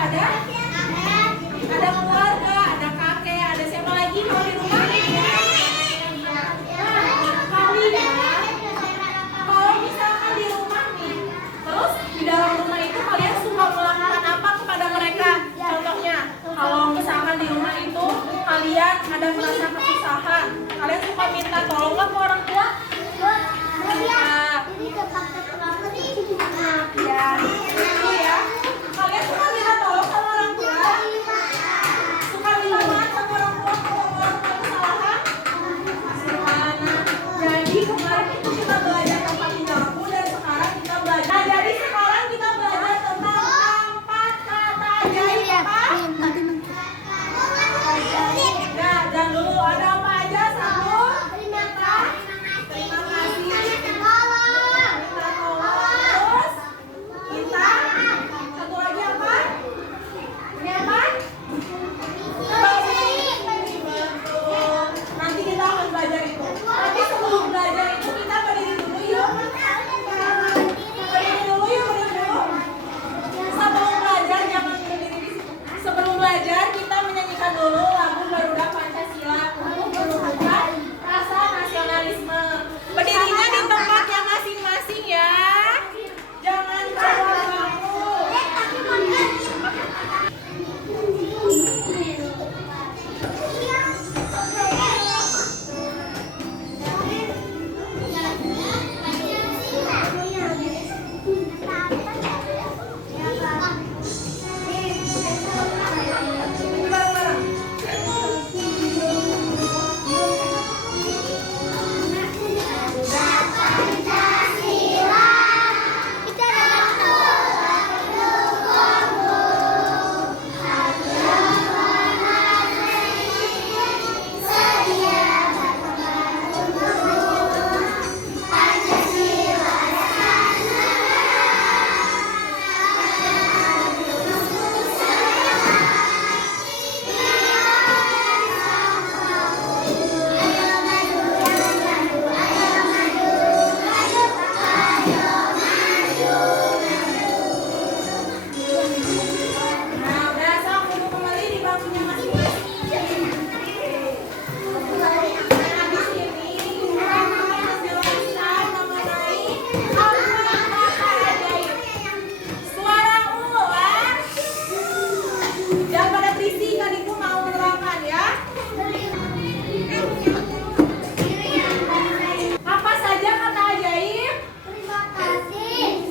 Ada keluarga, ada kakek, ada siapa lagi kalau di rumah? Kalian, kalau misalkan di rumah nih, terus di dalam rumah itu kalian suka melakukan apa kepada mereka? Contohnya, kalau misalkan di rumah itu kalian ada merasa kesusahan, kalian suka minta tolong nggak ke orang tua? Ya, itu ya. Kalian suka minta tolong sama orang tua? Suka minta maaf sama orang tua kalau orang tua kesalahan? Jadi kemarin itu kita belajar tentang tinggalku dan sekarang kita belajar. Nah, jadi sekarang kita belajar tentang 4 kata ajaib apa? Nah, jangan dulu ada apa aja? Satu, terima kasih. Minta tolong. Terus kita satu lagi apa? Ini apa? Betul. Nanti kita akan belajar itu. Tapi sebelum belajar itu kita berdiri dulu yuk. Berdiri dulu yuk, berdiri dulu. Sebelum belajar jangan berdiri di situ. Sebelum belajar kita menyanyikan dulu lagu Garuda Pancasila untuk menumbuhkan rasa nasionalisme. Berdirinya di tempatnya masing-masing ya. Jangan keluar bangku. Nah, udah sok duduk kembali di bangkunya masing-masing. Nah, di sini kita akan menjelaskan mengenai 4 kata ajaib. Suara ular. Jangan pada berisik, adikku mau menerangkan ya. Apa saja kata ajaib?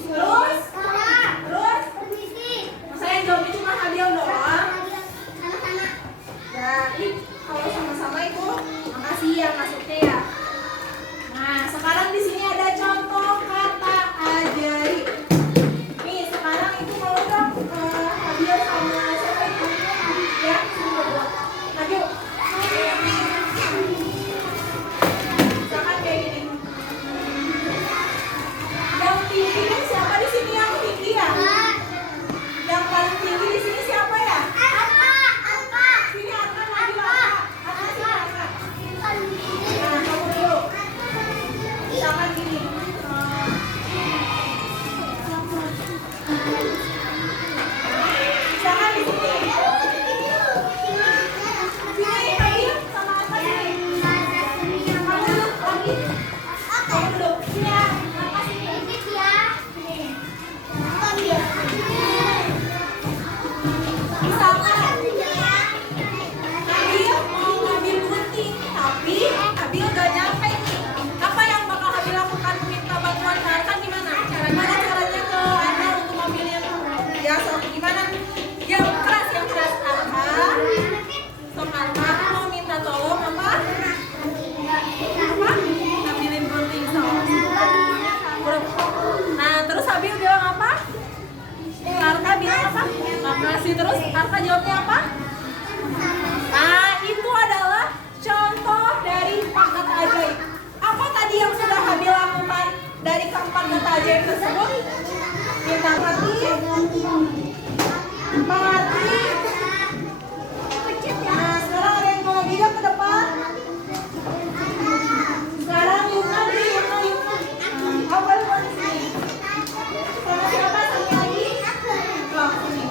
Terus? Saya jawabnya cuma hadiah doang. Jadi kalau sama-sama itu makasih ya masuknya ya. Nah, sekarang di sini ada contoh kata ajaib. Nih, sekarang itu mau dong hadiah sama siapa itu? Ya, ayo. Jangan kayak gini. Yang tinggi kan siapa di sini yang tinggi ya? Yang paling tinggi di sini siapa ya? Sini Arka, maju Arka. Sini Arka. Nah, kamu dulu. Misalkan gini. Misalkan di sini. Sini, Fadil sama Arka sini. Kamu duduk lagi. Kamu duduk. Sini ya. Arka sini. Misalkan Habil mau ngambil gunting, tapi Habil gak nyampe nih. Apa yang bakal Habil lakukan? Minta bantuan ke Arka gimana? Gimana caranya ke Arka untuk ngambilin? Ya, sok gimana? Yang keras Arka. Sok Arka mau minta tolong apa? Apa? Ngambilin gunting sok. Nah, terus Habil bilang apa? Arka bilang apa? Makasih. Terus Arka jawabnya apa? Nah, itu adalah contoh dari 4 kata ajaib. Apa tadi yang sudah Habil lakukan dari keempat kata ajaib tersebut? Minta mengerti. Nah, sekarang ada yang mau bilang ke depan. Sekarang Yuna di Yuna. Apa yang mau di sini? Sama siapa? Satu lagi. Wah, sini.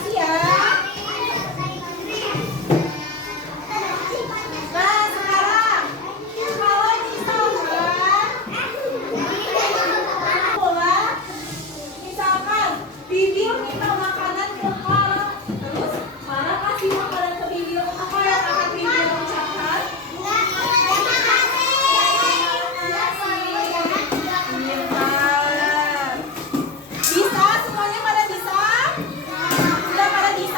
kasih ya. Nah, sekarang kalau misalkan Bibil minta makanan ke Kala, terus Kala kasih makanan ke Bibil, apa yang akan Bibil ucapkan? Bisa? Semuanya pada bisa? Sudah pada bisa?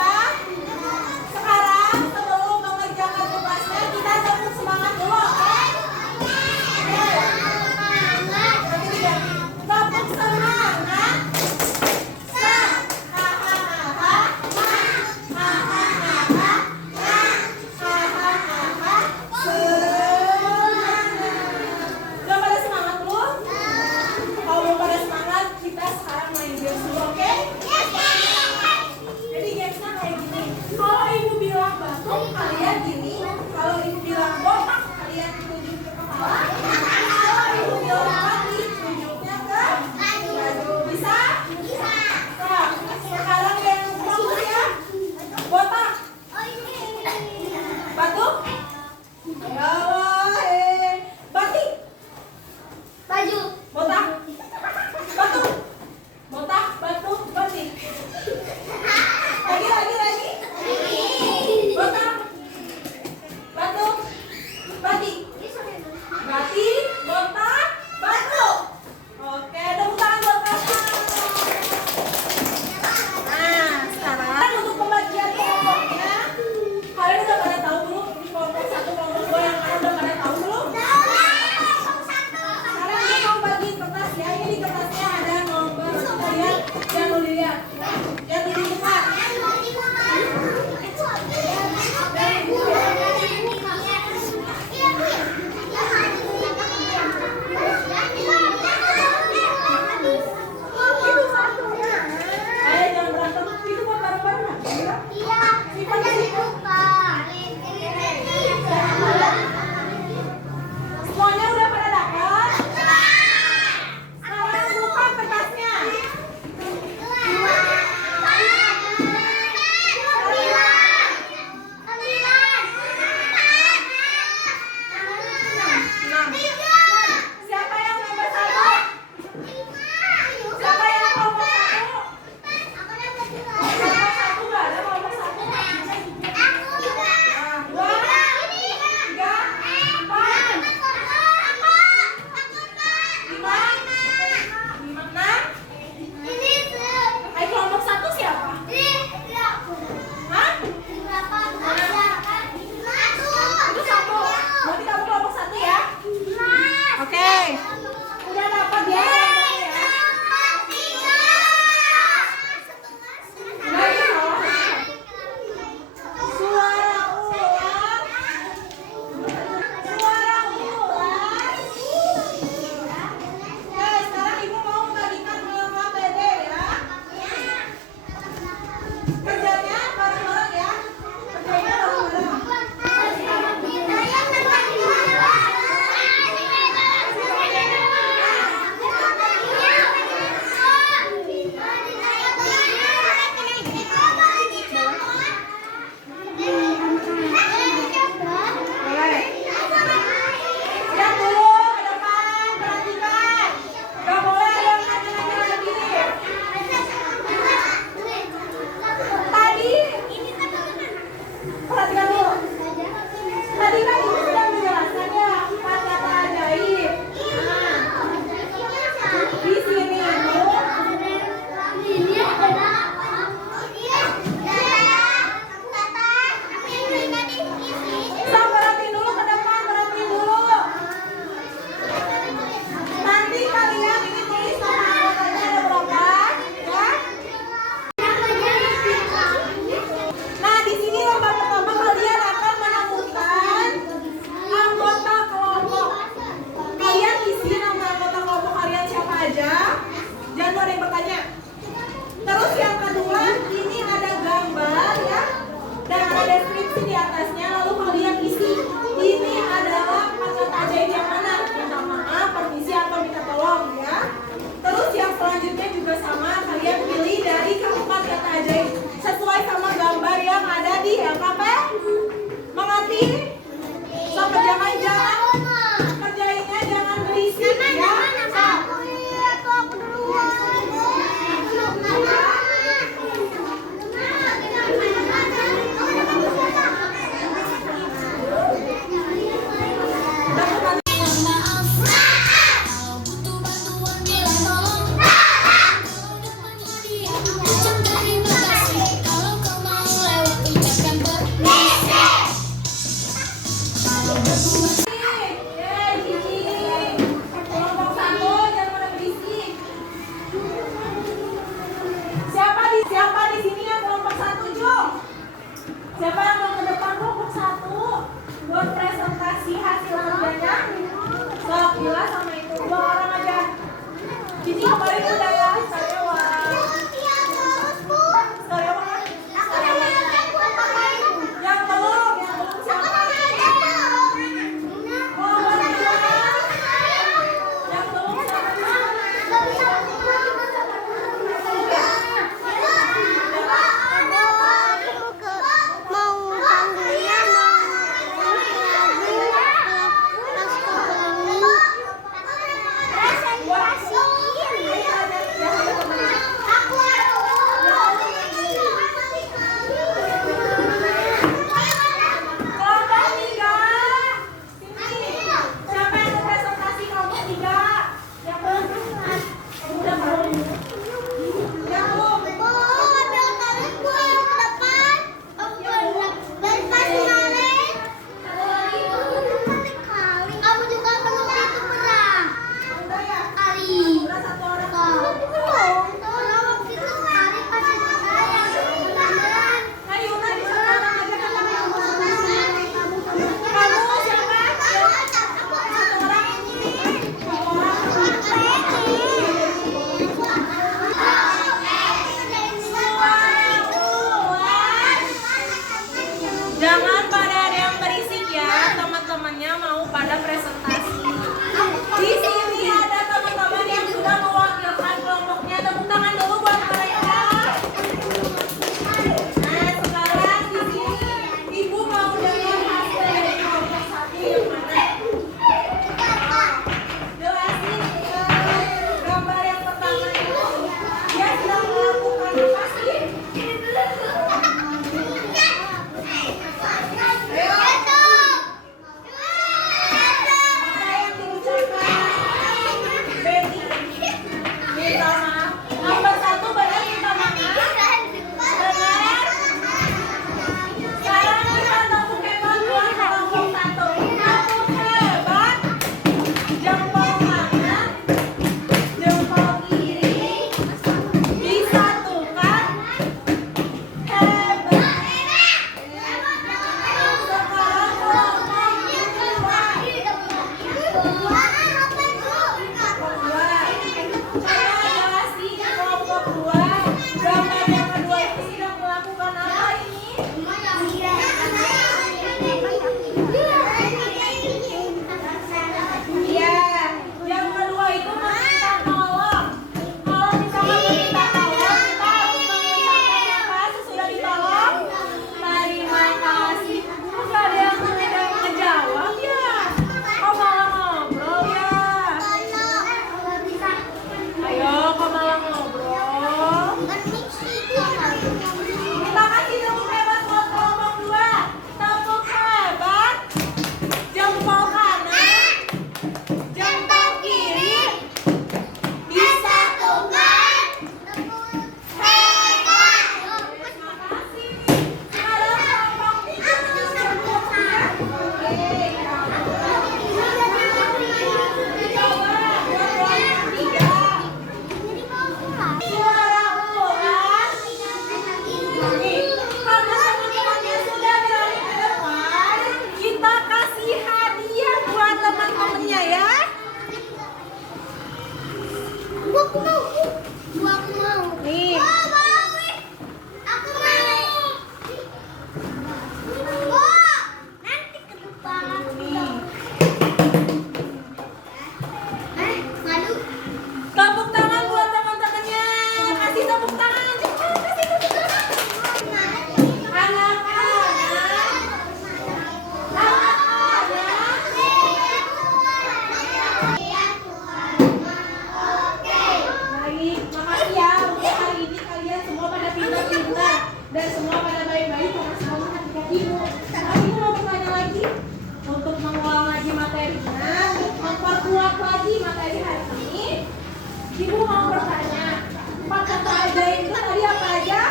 bertanya, 4 kata ajaib itu tadi apa aja?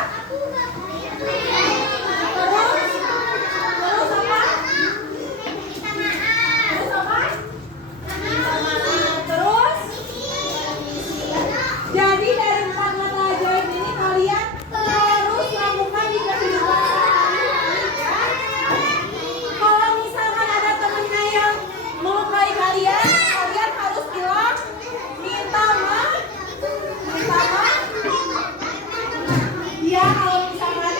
Terus apa? Terus apa? Terus? Jadi dari 4 kata ajaib ini kalian harus lakukan di kehidupan sehari-hari ya. Kalau misalkan ada temennya yang melukai kalian, kalian harus bilang minta maaf. Ya kalau misalkan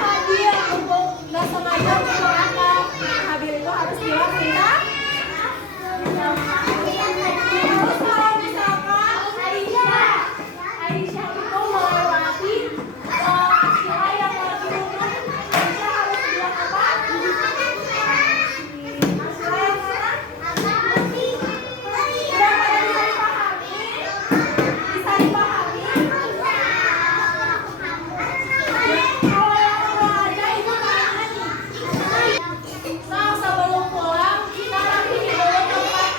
hadir untuk nggak sengaja menggunakan hadir itu harus bilang minta. Terus kalau misalkan Aisyah itu melewati Sila yang lagi duduk, Aisyah harus bilang apa? Sila yang mana? Udah pada bisa dipahami? Bisa dipahami? Kalau yang nggak ada itu mana nih? Nah, sebelum pulang kita rapihin dulu tempat.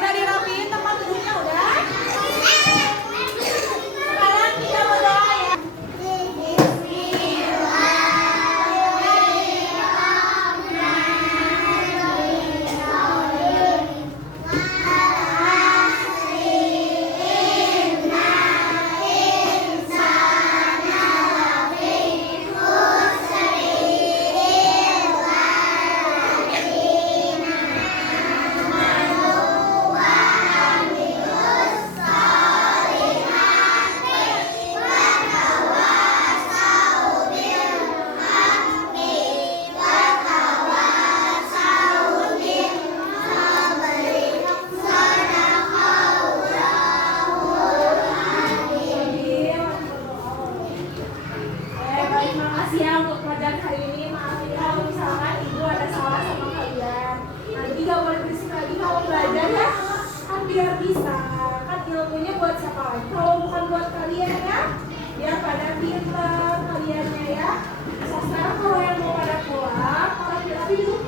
Udah dirapihin tempat duduknya udah? Sekarang kita berdoa ya. Baik, makasih ya untuk pelajaran hari ini. Maaf ya kalau misalkan ibu ada salah sama kalian. Nanti gak boleh berisik lagi kalau belajar ya. Kan biar bisa. Kan ilmunya buat siapa lagi? Kalau bukan buat kalian ya. Biar pada pintar kaliannya ya. Sekarang kalau yang mau pada pulang, kalau kita duduk